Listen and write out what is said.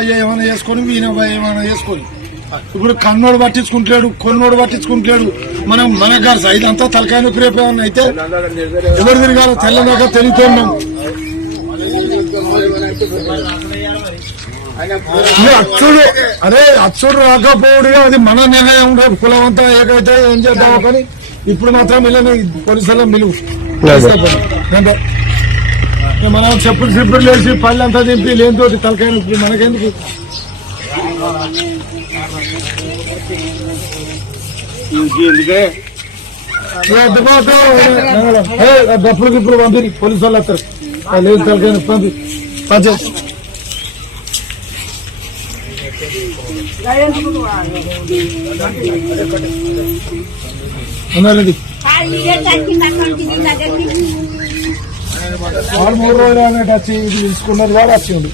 అయ్యా ఏమైనా చేసుకొని ఈయన ఏమైనా చేసుకొని ఇప్పుడు కన్నోడు పట్టించుకుంటాడు కొన్నోడు పట్టించుకుంటాడు మనకు కాదు సార్ ఇదంతా తలకాయ నొప్పి రేపు ఏమన్నా అయితే ఎవరు తిరగాలో తెల్లదాకా తెలియతున్నాం అచ్చుడు అదే అచ్చుడు రాకపోవడం అది మన నిర్ణయం ఉండదు కులం అంతా ఏకైతే ఏం చేద్దామో కానీ ఇప్పుడు మాత్రం వెళ్ళని పోలీసుల మిలువు మనం చెప్పులు లేచి పళ్ళు అంతా దింపి లేనితోటి తలకాయ నొప్పి మనకెందుకు డప్పులు గిప్పులు పంపి పోలీసు వాళ్ళు వస్తారు లేదు తలకాయ నొప్పి పంపి అన్నది వాడు 3 రోజులు అనేటి వచ్చి తీసుకున్నారు వాడు వచ్చింది